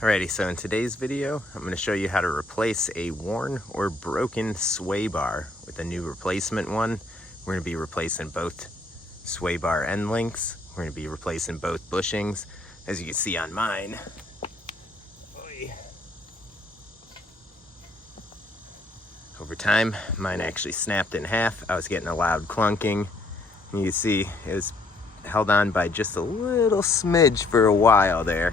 Alrighty, so in today's video, I'm going to show you how to replace a worn or broken sway bar with a new replacement one. We're going to be replacing both sway bar end links. We're going to be replacing both bushings. As you can see on mine, over time, mine actually snapped in half. I was getting a loud clunking. And you can see it was held on by just a little smidge for a while there.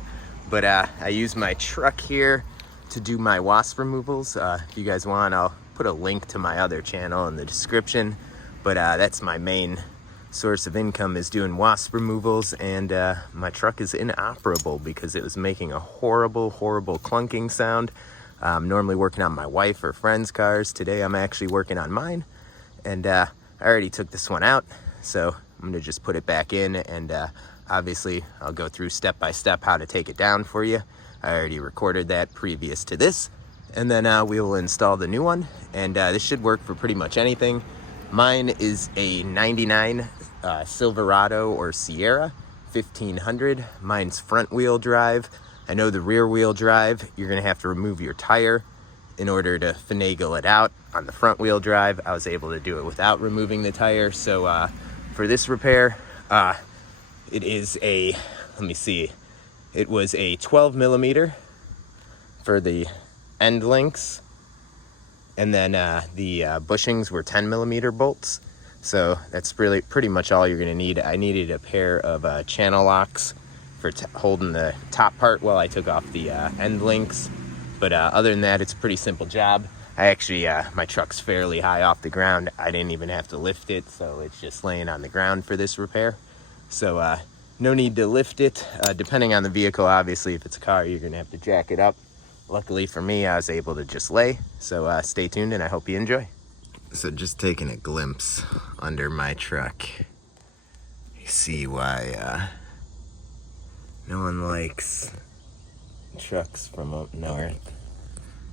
But I use my truck here to do my wasp removals. If you guys want, I'll put a link to my other channel in the description. But that's my main source of income, is doing wasp removals. And my truck is inoperable because it was making a horrible clunking sound. I'm normally working on my wife or friend's cars. Today I'm actually working on mine. And I already took this one out, so I'm gonna just put it back in, and obviously I'll go through step by step how to take it down for you. I already recorded that previous to this, and then we will install the new one. And this should work for pretty much anything. Mine is a 99 Silverado or Sierra 1500. Mine's front wheel drive. I know the rear wheel drive, you're gonna have to remove your tire in order to finagle it out. On the front wheel drive, I was able to do it without removing the tire. So for this repair, it is a, let me see, it was a 12 millimeter for the end links, and then the bushings were 10 millimeter bolts. So that's really pretty much all you're gonna need. I needed a pair of channel locks for holding the top part while I took off the end links. But other than that, it's a pretty simple job. I actually, my truck's fairly high off the ground. I didn't even have to lift it, so it's just laying on the ground for this repair. So no need to lift it. Depending on the vehicle, obviously, if it's a car, you're gonna have to jack it up. Luckily for me, I was able to just lay. So stay tuned, and I hope you enjoy. So just taking a glimpse under my truck, you see why no one likes trucks from up north.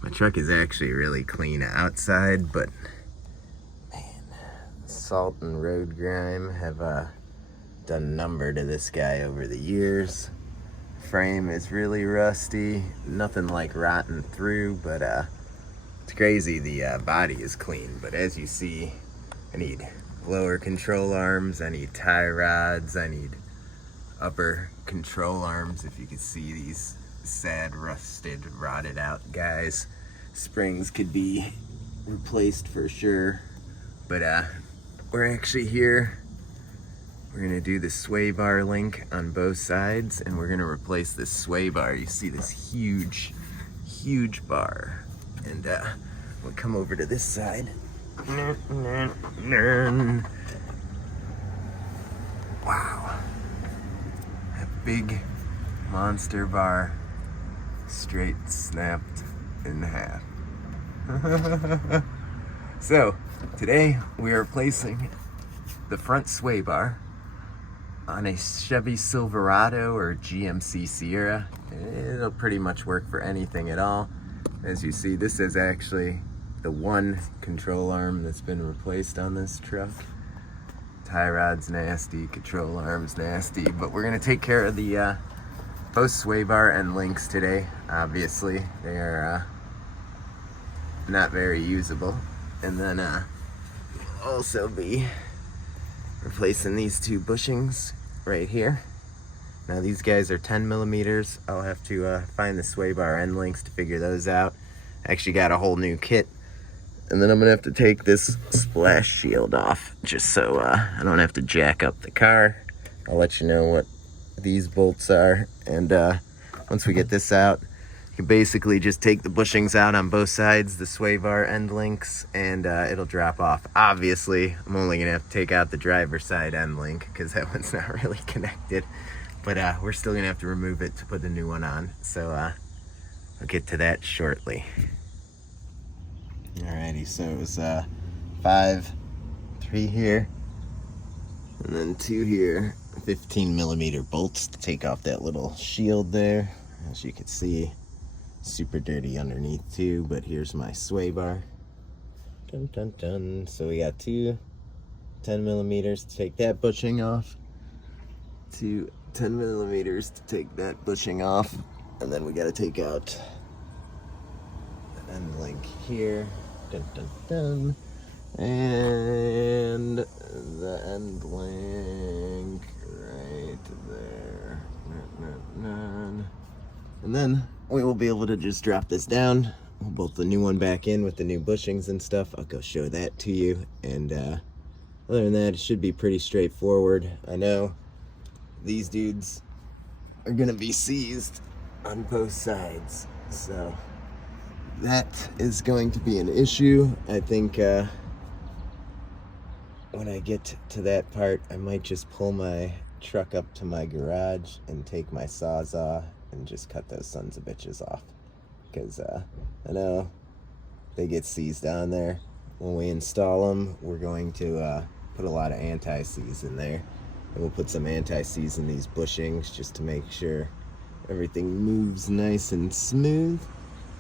My truck is actually really clean outside, but man, salt and road grime have done a number to this guy over the years. Frame is really rusty, nothing like rotting through, but it's crazy. The body is clean, but as you see, I need lower control arms, I need tie rods, I need upper control arms. If you can see these sad, rusted, rotted out guys. Springs could be replaced for sure, but we're actually here. We're gonna do the sway bar link on both sides, and we're gonna replace this sway bar. You see this huge bar, and we'll come over to this side. Wow, that big monster bar straight snapped in half. So today we are replacing the front sway bar on a Chevy Silverado or GMC Sierra. It'll pretty much work for anything at all. As you see, this is actually the one control arm that's been replaced on this truck. Tie rod's nasty, control arm's nasty, but we're gonna take care of the both sway bar end links today. Obviously, they are not very usable. And then we'll also be replacing these two bushings right here. Now these guys are 10 millimeters. I'll have to find the sway bar end links to figure those out. Actually got a whole new kit. And then I'm gonna have to take this splash shield off just so I don't have to jack up the car. I'll let you know what these bolts are, and once we get this out, you can basically just take the bushings out on both sides, the sway bar end links, and it'll drop off. Obviously, I'm only gonna have to take out the driver's side end link because that one's not really connected, but we're still gonna have to remove it to put the new one on. So I'll get to that shortly. Alrighty, so it was 3 here, and then 2 here. 15 millimeter bolts to take off that little shield there. As you can see, super dirty underneath too, but here's my sway bar. Dun dun dun. So we got 2 10 millimeters to take that bushing off, 2 10 millimeters to take that bushing off, And then we gotta take out the end link here. Dun, dun, dun. And the end link right there. And then we will be able to just drop this down. We'll bolt the new one back in with the new bushings and stuff. I'll go show that to you. And other than that, it should be pretty straightforward. I know these dudes are gonna be seized on both sides, so that is going to be an issue. I think when I get to that part, I might just pull my truck up to my garage and take my Sawzall and just cut those sons of bitches off, because I know they get seized on there. When we install them, we're going to put a lot of anti-seize in there, and we'll put some anti-seize in these bushings just to make sure everything moves nice and smooth.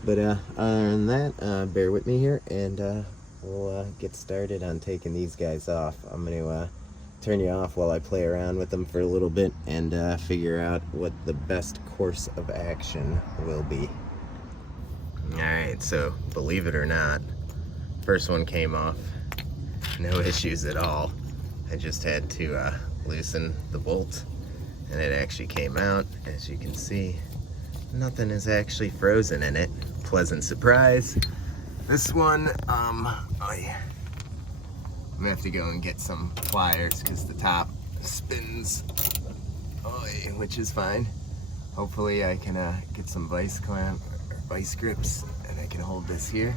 But other than that, bear with me here, and we'll get started on taking these guys off. I'm going to turn you off while I play around with them for a little bit and figure out what the best course of action will be. Alright, so believe it or not, first one came off. No issues at all. I just had to loosen the bolt, and it actually came out. As you can see, nothing is actually frozen in it. Pleasant surprise. This one, I'm gonna have to go and get some pliers because the top spins, which is fine. Hopefully I can get some vice grips, and I can hold this here,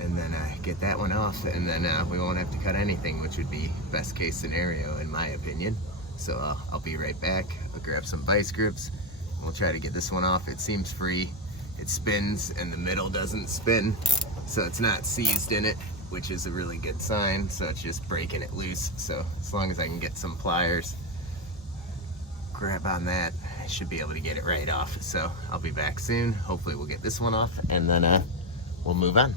and then get that one off, and then we won't have to cut anything, which would be best case scenario in my opinion. So I'll be right back. I'll grab some vice grips. We'll try to get this one off. It seems free. It spins and the middle doesn't spin, so it's not seized in it, which is a really good sign. So it's just breaking it loose. So as long as I can get some pliers, grab on that, I should be able to get it right off. So I'll be back soon. Hopefully we'll get this one off, and then we'll move on.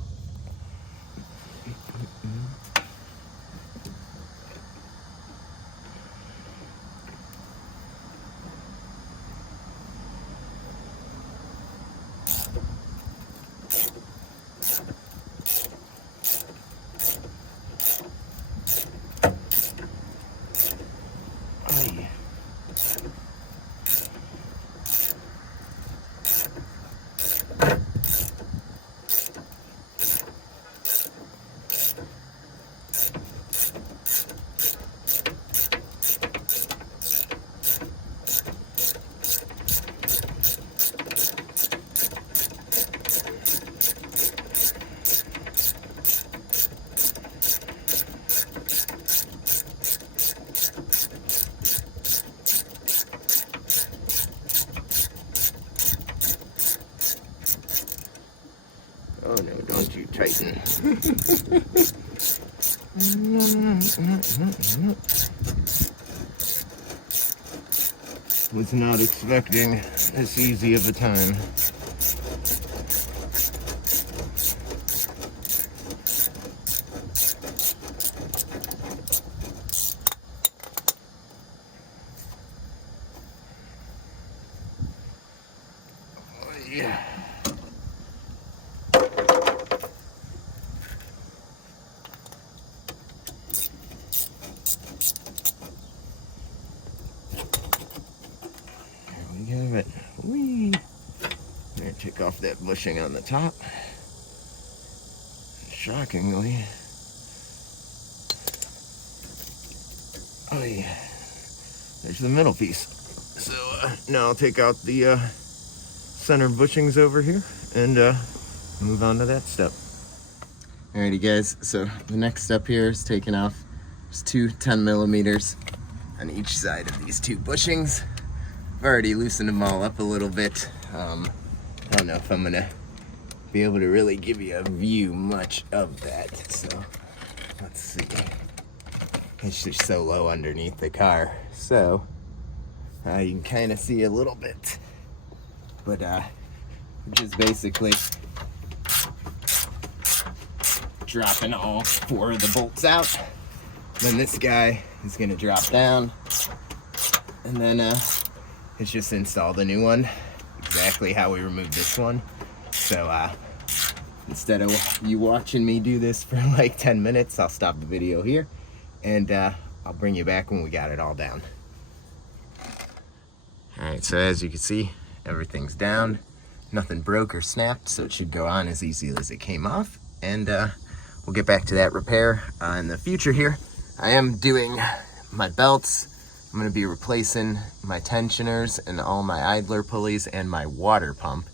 Oh no, don't you tighten. Was not expecting this easy of a time. Oh yeah. Have it. Whee! I'm gonna take off that bushing on the top. Shockingly. Oh yeah. There's the middle piece. So now I'll take out the center bushings over here and move on to that step. Alrighty guys, so the next step here is taking off just two 10 millimeters on each side of these two bushings. I've already loosened them all up a little bit. I don't know if I'm gonna be able to really give you a view much of that, so let's see. It's just so low underneath the car, so you can kind of see a little bit, but just basically dropping all four of the bolts out. Then this guy is gonna drop down, and then it's just install the new one exactly how we removed this one. So instead of you watching me do this for like 10 minutes, I'll stop the video here and I'll bring you back when we got it all down. All right, so as you can see, everything's down. Nothing broke or snapped, so it should go on as easy as it came off. And we'll get back to that repair in the future here. I am doing my belts. I'm gonna be replacing my tensioners and all my idler pulleys and my water pump.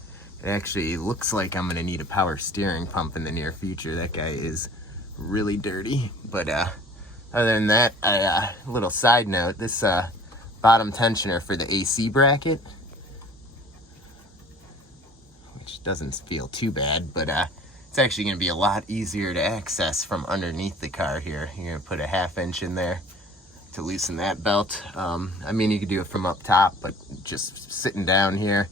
It actually looks like I'm gonna need a power steering pump in the near future. That guy is really dirty. But other than that, a little side note, this bottom tensioner for the AC bracket, which doesn't feel too bad, but it's actually gonna be a lot easier to access from underneath the car here. You're gonna put a 1/2 inch in there to loosen that belt. I mean, you could do it from up top, but just sitting down here,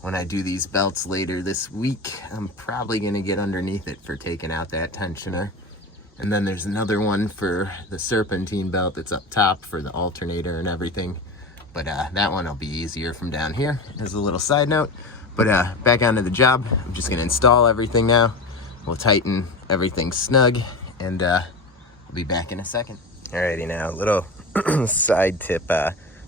when I do these belts later this week, I'm probably gonna get underneath it for taking out that tensioner. And then there's another one for the serpentine belt that's up top for the alternator and everything. But that one will be easier from down here, as a little side note. But back onto the job, I'm just gonna install everything now. We'll tighten everything snug, and we'll be back in a second. Alrighty, now a little side tip.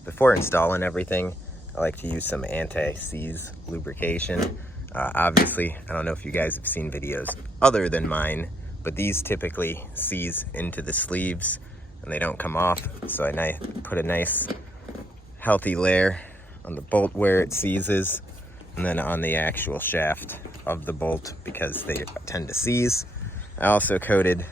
Before installing everything, I like to use some anti-seize lubrication. Obviously, I don't know if you guys have seen videos other than mine, but these typically seize into the sleeves and they don't come off. So I put a nice healthy layer on the bolt where it seizes, and then on the actual shaft of the bolt because they tend to seize. I also coated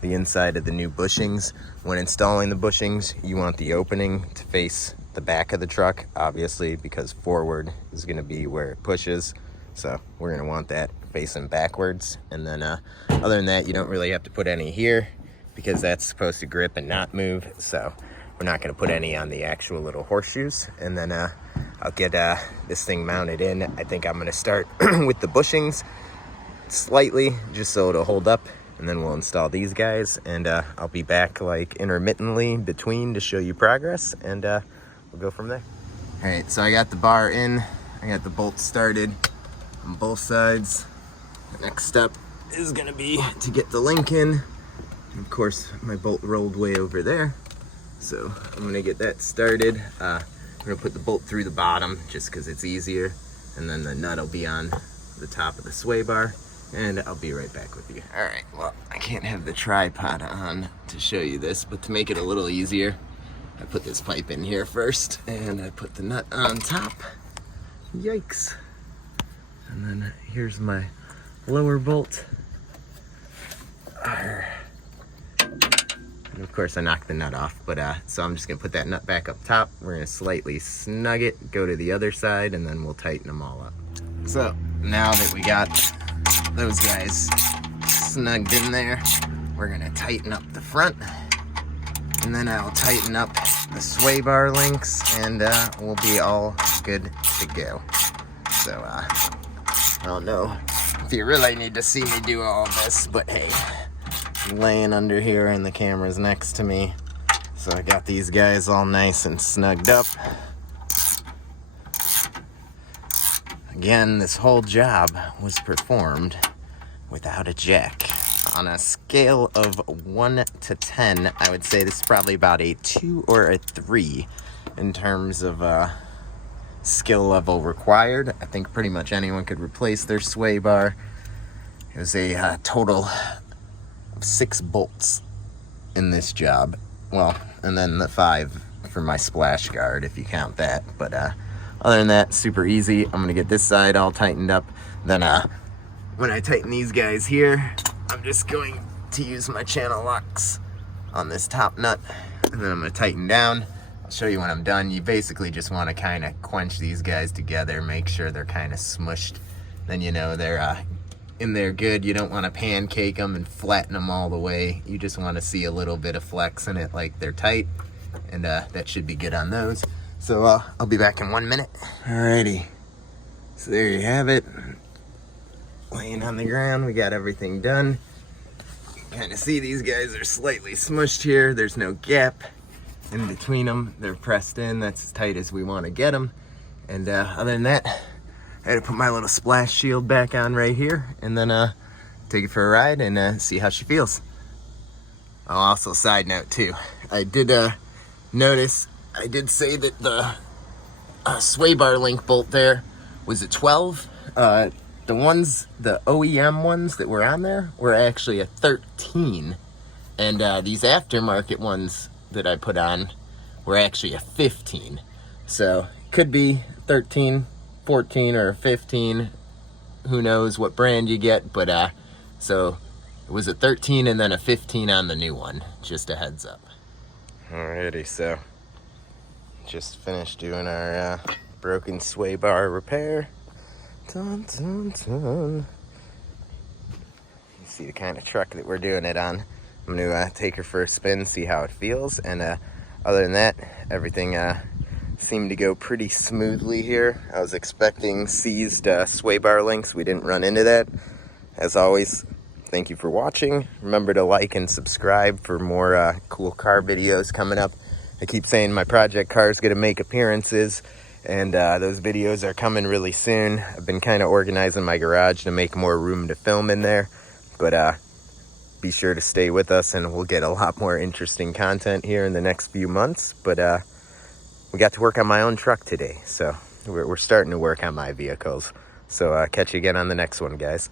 the inside of the new bushings. When installing the bushings, you want the opening to face the back of the truck, obviously, because forward is gonna be where it pushes. So we're gonna want that facing backwards. And then other than that, you don't really have to put any here because that's supposed to grip and not move. So we're not gonna put any on the actual little horseshoes. And then I'll get this thing mounted in. I think I'm gonna start with the bushings slightly, just so it'll hold up. And then we'll install these guys, and I'll be back like intermittently between to show you progress, and we'll go from there. All right, so I got the bar in, I got the bolts started on both sides. The next step is gonna be to get the link in. And of course, my bolt rolled way over there. So I'm gonna get that started. I'm gonna put the bolt through the bottom just cause it's easier. And then the nut will be on the top of the sway bar. And I'll be right back with you. All right, well, I can't have the tripod on to show you this, but to make it a little easier, I put this pipe in here first, and I put the nut on top. Yikes. And then here's my lower bolt. And of course I knocked the nut off, but so I'm just gonna put that nut back up top. We're gonna slightly snug it, go to the other side, and then we'll tighten them all up. So now that we got those guys snugged in there, we're gonna tighten up the front, and then I'll tighten up the sway bar links, and we'll be all good to go. So I don't know if you really need to see me do all this, but hey, I'm laying under here and the camera's next to me, so I got these guys all nice and snugged up. Again, this whole job was performed without a jack. On a scale of 1 to 10, I would say this is probably about a 2 or a 3 in terms of skill level required. I think pretty much anyone could replace their sway bar. It was a total of 6 bolts in this job. Well, and then the 5 for my splash guard, if you count that. But other than that, super easy. I'm gonna get this side all tightened up. Then when I tighten these guys here, I'm just going to use my channel locks on this top nut, and then I'm gonna tighten down. I'll show you when I'm done. You basically just wanna kinda quench these guys together, make sure they're kinda smushed. Then you know they're in there good. You don't wanna pancake them and flatten them all the way. You just wanna see a little bit of flex in it, like they're tight, and that should be good on those. So I'll be back in 1 minute. Alrighty, so there you have it. Laying on the ground, we got everything done. You can kind of see these guys are slightly smushed here. There's no gap in between them. They're pressed in. That's as tight as we want to get them. And other than that, I had to put my little splash shield back on right here, and then take it for a ride and see how she feels. Oh, also side note too, I did notice, I did say that the sway bar link bolt there was a 12. The OEM ones that were on there were actually a 13. And these aftermarket ones that I put on were actually a 15. So could be 13, 14, or 15. Who knows what brand you get, but so it was a 13 and then a 15 on the new one. Just a heads up. Alrighty, so just finished doing our broken sway bar repair. Dun, dun, dun. You see the kind of truck that we're doing it on. I'm gonna take her for a spin, see how it feels, and other than that, everything seemed to go pretty smoothly here. I was expecting seized sway bar links. We didn't run into that. As always, thank you for watching. Remember to like and subscribe for more cool car videos coming up. I keep saying my project car is gonna make appearances, and those videos are coming really soon. I've been kind of organizing my garage to make more room to film in there, but be sure to stay with us and we'll get a lot more interesting content here in the next few months. But we got to work on my own truck today, so we're starting to work on my vehicles. So catch you again on the next one, guys.